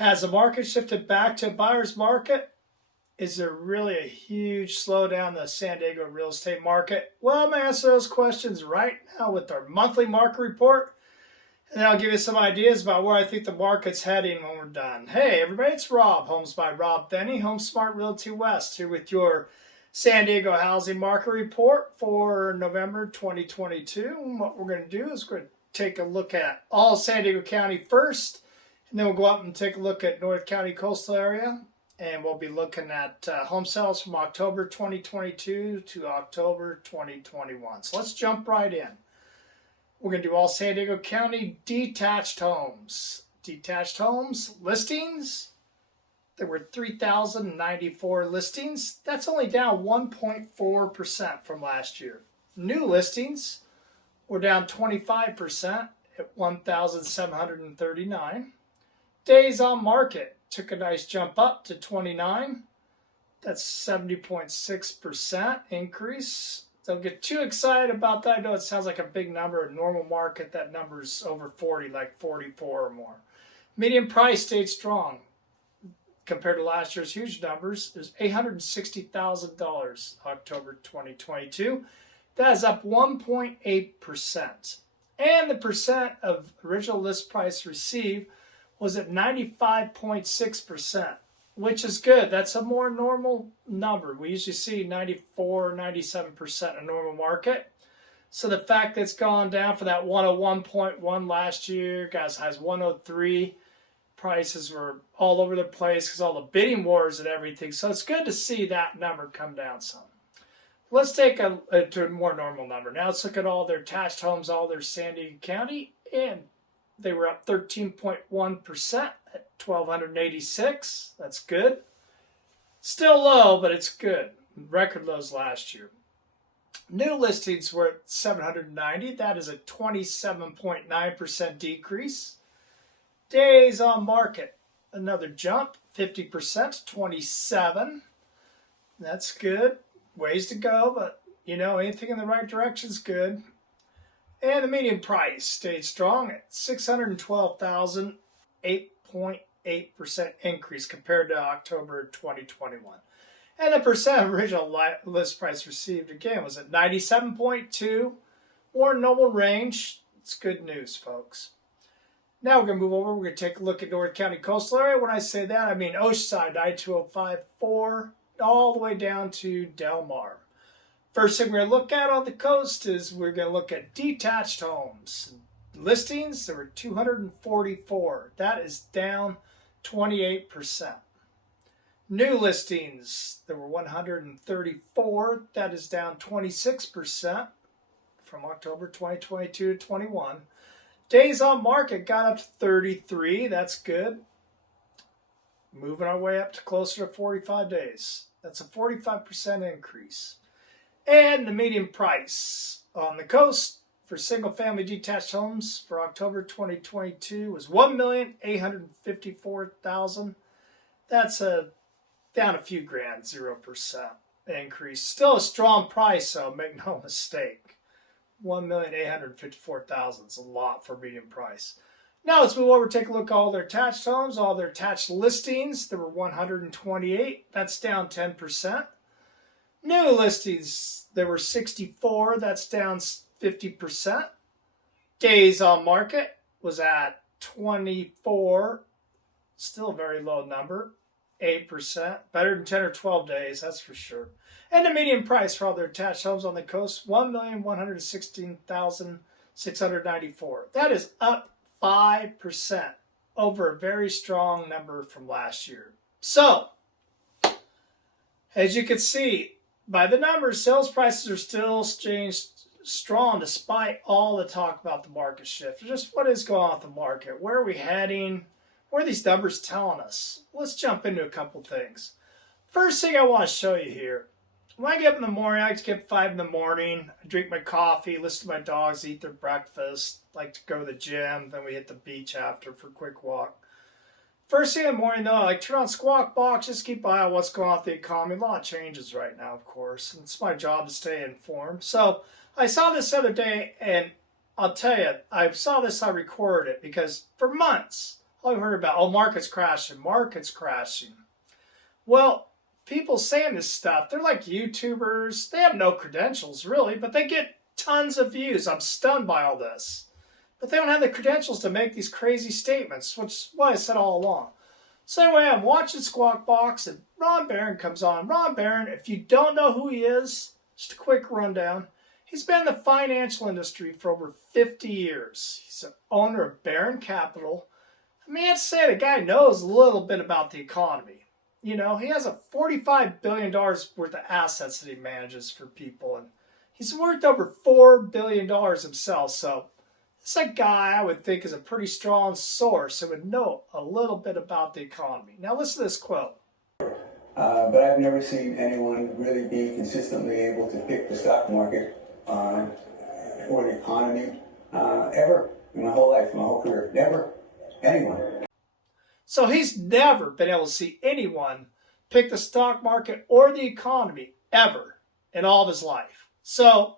Has the market shifted back to a buyer's market? Is there really a huge slowdown in the San Diego real estate market? Well, I'm going to answer those questions right now with our monthly market report. And I'll give you some ideas about where I think the market's heading when we're done. Hey, everybody, it's Rob, Homes by Rob Denny, Home Smart Realty West, here with your San Diego housing market report for November 2022. And what we're going to do is we're going to take a look at all San Diego County first, and then we'll go up and take a look at North County coastal area. And we'll be looking at home sales from October 2022 to October 2021. So let's jump right in. We're going to do all San Diego County detached homes. Detached homes listings. There were 3,094 listings. That's only down 1.4% from last year. New listings were down 25% at 1,739. Days on market took a nice jump up to 29. That's 70.6% increase. Don't get too excited about that. I know it sounds like a big number. In normal market, that number's over 40, like 44 or more. Median price stayed strong compared to last year's huge numbers. There's $860,000 October 2022. That is up 1.8%. And the percent of original list price received was at 95.6%, which is good. That's a more normal number. We usually see 94, 97% in a normal market. So the fact that it's gone down for that 101.1 last year, guys, has 103. Prices were all over the place because all the bidding wars and everything. So it's good to see that number come down some. Let's take to a more normal number. Now let's look at all their attached homes, all their San Diego County, and they were up 13.1% at 1,286. That's good. Still low, but it's good. Record lows last year. New listings were at 790. That is a 27.9% decrease. Days on market, another jump, 50%, 27. That's good. Ways to go, but anything in the right direction is good. And the median price stayed strong at $612,000, 8.8% increase compared to October 2021. And the percent of original list price received again was at 97.2, more normal range. It's good news, folks. Now we're going to move over. We're going to take a look at North County coastal area. When I say that, I mean Oceanside, I-2054, all the way down to Del Mar. First thing we're going to look at on the coast is we're going to look at detached homes. Listings, there were 244. That is down 28%. New listings, there were 134. That is down 26% from October 2022 to 21. Days on market got up to 33. That's good. Moving our way up to closer to 45 days. That's a 45% increase. And the median price on the coast for single-family detached homes for October 2022 was $1,854,000. That's down a few grand, 0% increase. Still a strong price, so make no mistake. $1,854,000 is a lot for median price. Now let's move over and take a look at all their attached homes, all their attached listings. There were 128. That's down 10%. New listings, there were 64. That's down 50%. Days on market was at 24. Still a very low number, 8%. Better than 10 or 12 days, that's for sure. And the median price for all their attached homes on the coast, $1,116,694. That is up 5% over a very strong number from last year. So, as you can see, by the numbers, sales prices are still staying strong despite all the talk about the market shift. Just what is going on with the market? Where are we heading? What are these numbers telling us? Let's jump into a couple things. First thing I want to show you here. When I get up in the morning, I like to get up 5 in the morning. I drink my coffee, listen to my dogs eat their breakfast. Like to go to the gym. Then we hit the beach after for a quick walk. First thing in the morning, though, I turn on Squawk Box, just keep an eye on what's going on with the economy. A lot of changes right now, of course. And it's my job to stay informed. So I saw this the other day, and I'll tell you, I saw this, I recorded it, because for months All we heard about, oh, market's crashing, market's crashing. Well, people saying this stuff, they're like YouTubers. They have no credentials, really, but they get tons of views. I'm stunned by all this. But they don't have the credentials to make these crazy statements, which is what I said all along. So anyway, I'm watching Squawk Box, and Ron Barron comes on. Ron Barron, if you don't know who he is, just a quick rundown. He's been in the financial industry for over 50 years. He's an owner of Barron Capital. I mean, I'd say the guy knows a little bit about the economy. You know, he has a $45 billion worth of assets that he manages for people, and he's worth over $4 billion himself. So it's a guy I would think is a pretty strong source and would know a little bit about the economy. Now listen to this quote. But I've never seen anyone really be consistently able to pick the stock market or the economy ever in my whole life, my whole career. Never. Anyone. So he's never been able to see anyone pick the stock market or the economy ever in all of his life. So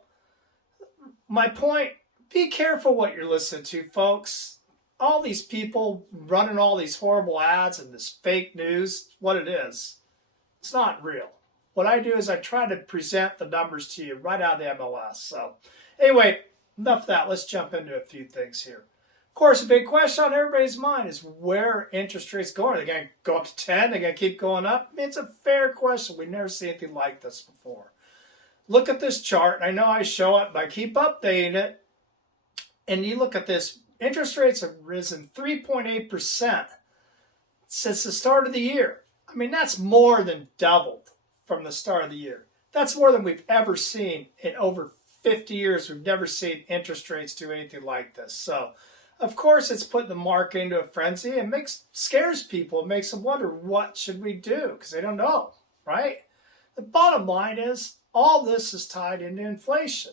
my point, be careful what you're listening to, folks. All these people running all these horrible ads and this fake news, what it is, it's not real. What I do is I try to present the numbers to you right out of the MLS. So anyway, enough of that. Let's jump into a few things here. Of course, a big question on everybody's mind is where are interest rates going? Are they going to go up to 10? Are they going to keep going up? I mean, it's a fair question. We've never seen anything like this before. Look at this chart. I know I show it, but I keep updating it. And you look at this. Interest rates have risen 3.8% since the start of the year. I mean, that's more than doubled from the start of the year. That's more than we've ever seen in over 50 years. We've never seen interest rates do anything like this. So, of course, it's putting the market into a frenzy and scares people. It makes them wonder, what should we do? Because they don't know, right? The bottom line is all this is tied into inflation.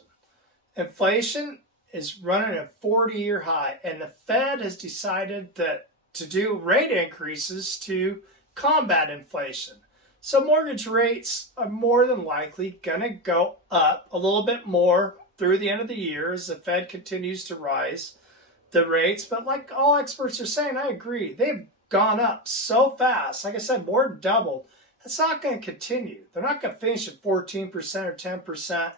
Inflation is running a 40-year high, and the Fed has decided that to do rate increases to combat inflation. So mortgage rates are more than likely going to go up a little bit more through the end of the year as the Fed continues to rise the rates. But like all experts are saying, I agree, they've gone up so fast. Like I said, more than doubled. That's not going to continue. They're not going to finish at 14% or 10%.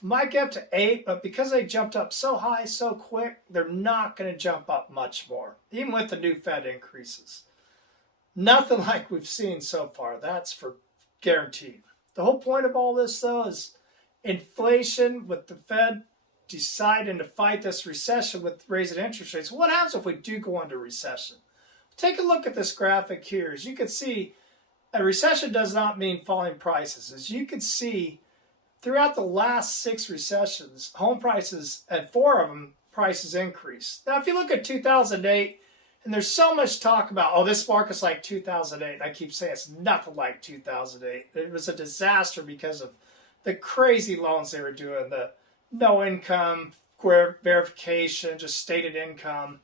Might get up to 8%, but because they jumped up so high so quick, they're not going to jump up much more, even with the new Fed increases. Nothing like we've seen so far. That's for guaranteed. The whole point of all this, though, is inflation with the Fed deciding to fight this recession with raising interest rates. What happens if we do go into recession? Take a look at this graphic here. As you can see, a recession does not mean falling prices. As you can see, throughout the last 6 recessions, home prices, at 4 of them, prices increased. Now, if you look at 2008, and there's so much talk about, oh, this market's like 2008. I keep saying it's nothing like 2008. It was a disaster because of the crazy loans they were doing, the no income verification, just stated income,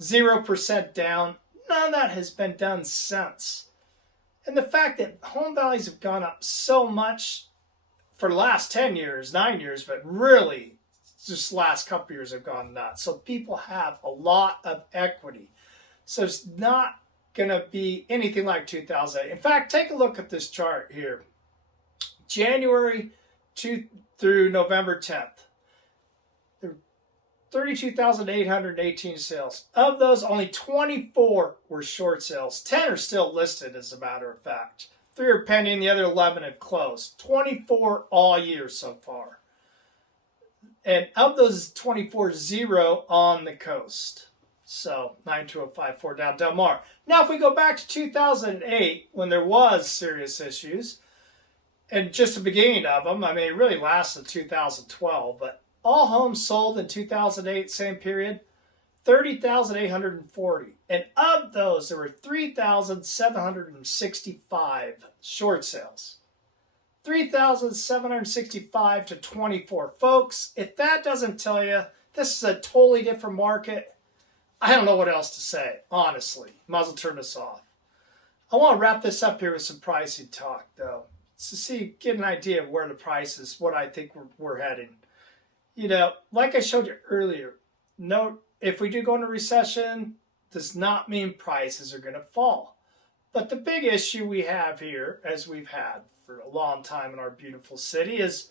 0% down. None of that has been done since. And the fact that home values have gone up so much for the last 10 years, 9 years, but really just the last couple years have gone nuts. So people have a lot of equity. So it's not going to be anything like 2008. In fact, take a look at this chart here. January 2 through November 10th. There were 32,818 sales. Of those, only 24 were short sales. 10 are still listed, as a matter of fact. 3 are pending, the other 11 have closed. 24 all year so far. And of those 24, 0 on the coast. So 92054 down Del Mar. Now, if we go back to 2008, when there was serious issues, and just the beginning of them, I mean, it really lasted 2012, but all homes sold in 2008, same period, 30,840. And of those, there were 3,765 short sales. 3,765 to 24. Folks, if that doesn't tell you this is a totally different market, I don't know what else to say, honestly. Might as well turn this off. I want to wrap this up here with some pricing talk, though, to get an idea of where the price is, what I think we're heading. You know, like I showed you earlier, note if we do go into recession, does not mean prices are going to fall. But the big issue we have here, as we've had for a long time in our beautiful city, is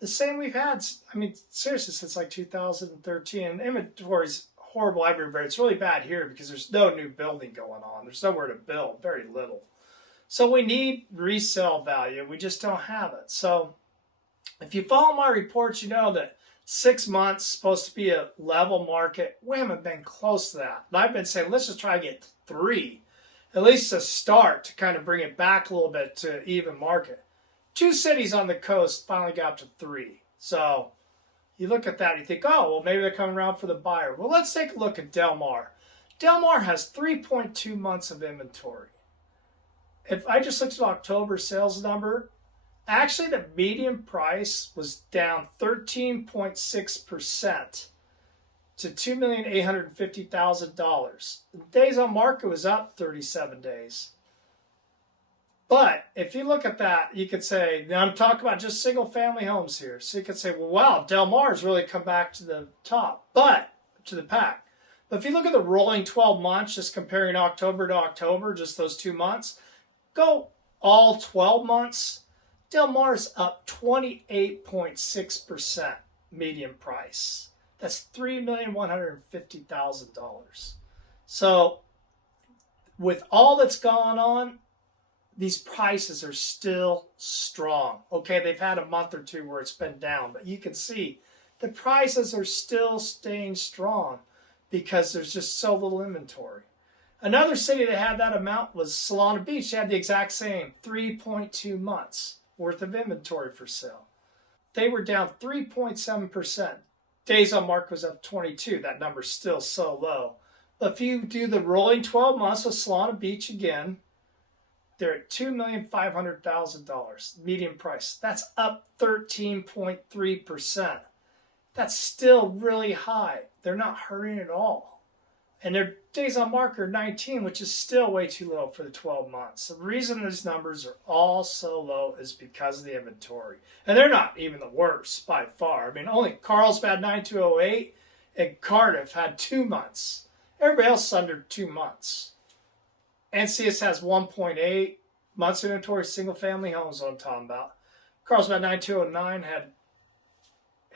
the same we've had, I mean, seriously, since like 2013. Inventory's horrible everywhere. It's really bad here because there's no new building going on. There's nowhere to build, very little. So we need resale value. We just don't have it. So if you follow my reports, you know that 6 months supposed to be a level market. We haven't been close to that. And I've been saying, let's just try to get 3, at least to start, to kind of bring it back a little bit to even market. 2 cities on the coast finally got to 3. So you look at that and you think, oh, well, maybe they're coming around for the buyer. Well, let's take a look at Del Mar. Del Mar has 3.2 months of inventory. If I just looked at October sales number, actually the median price was down 13.6% to $2,850,000. The days on market was up 37 days. But if you look at that, you could say, now I'm talking about just single family homes here. So you could say, well, wow, Del Mar's really come back to the top, but to the pack. But if you look at the rolling 12 months, just comparing October to October, just those 2 months, go all 12 months, Del Mar's up 28.6% median price. That's $3,150,000. So with all that's gone on, these prices are still strong. Okay, they've had a month or two where it's been down, but you can see the prices are still staying strong because there's just so little inventory. Another city that had that amount was Solana Beach. They had the exact same 3.2 months worth of inventory for sale. They were down 3.7%. Days on market was up 22. That number's still so low. But if you do the rolling 12 months with Solana Beach again, they're at $2,500,000 median price. That's up 13.3%. That's still really high. They're not hurrying at all. And their days on market are 19, which is still way too low for the 12 months. The reason these numbers are all so low is because of the inventory. And they're not even the worst by far. I mean, only Carlsbad 9208 and Cardiff had 2 months. Everybody else is under 2 months. NCS has 1.8 months inventory, single family homes, what I'm talking about. Carlsbad 9209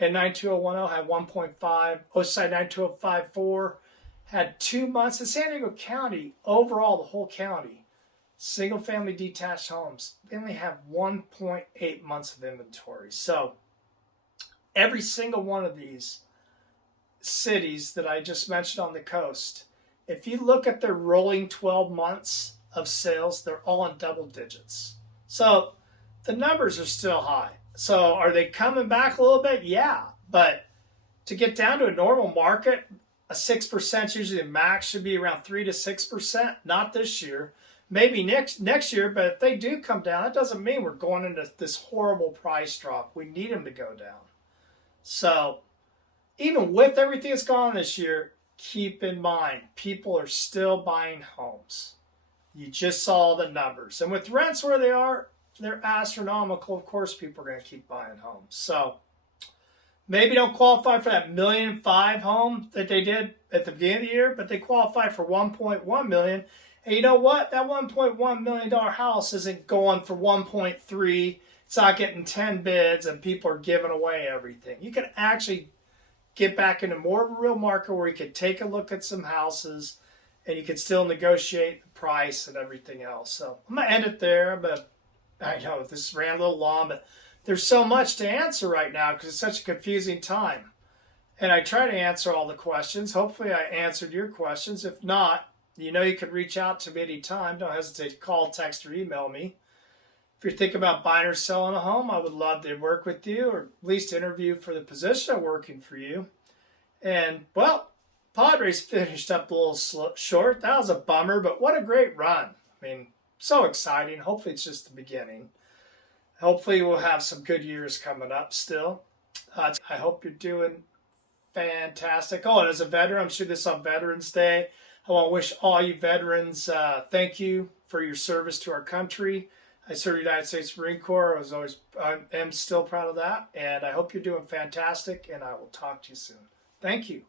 and 92010 had 1.5. Oceanside 92054 had 2 months. In San Diego County, overall, the whole county, single family detached homes, they only have 1.8 months of inventory. So every single one of these cities that I just mentioned on the coast, if you look at their rolling 12 months of sales, they're all in double digits. So the numbers are still high. So are they coming back a little bit? Yeah. But to get down to a normal market, a 6% usually the max should be around 3 to 6%. Not this year. Maybe next year, but if they do come down, that doesn't mean we're going into this horrible price drop. We need them to go down. So even with everything that's gone on this year, keep in mind, people are still buying homes. You just saw the numbers. And with rents where they are, they're astronomical. Of course, people are going to keep buying homes. So maybe don't qualify for that $1.5 million home that they did at the beginning of the year, but they qualify for $1.1 million. And you know what? That $1.1 million house isn't going for 1.3. It's not getting 10 bids and people are giving away everything. You can actually get back into more of a real market where you could take a look at some houses and you could still negotiate the price and everything else. So I'm going to end it there, but I know this ran a little long, but there's so much to answer right now because it's such a confusing time. And I try to answer all the questions. Hopefully I answered your questions. If not, you know you can reach out to me anytime. Don't hesitate to call, text, or email me. If you're thinking about buying or selling a home, I would love to work with you or at least interview for the position of working for you. And, well, Padres finished up a little short. That was a bummer, but what a great run. I mean, so exciting. Hopefully it's just the beginning. Hopefully we'll have some good years coming up still. I hope you're doing fantastic. Oh, and as a veteran, I'm sure this is on Veterans Day. I want to wish all you veterans thank you for your service to our country. I served the United States Marine Corps. I am still proud of that. And I hope you're doing fantastic, and I will talk to you soon. Thank you.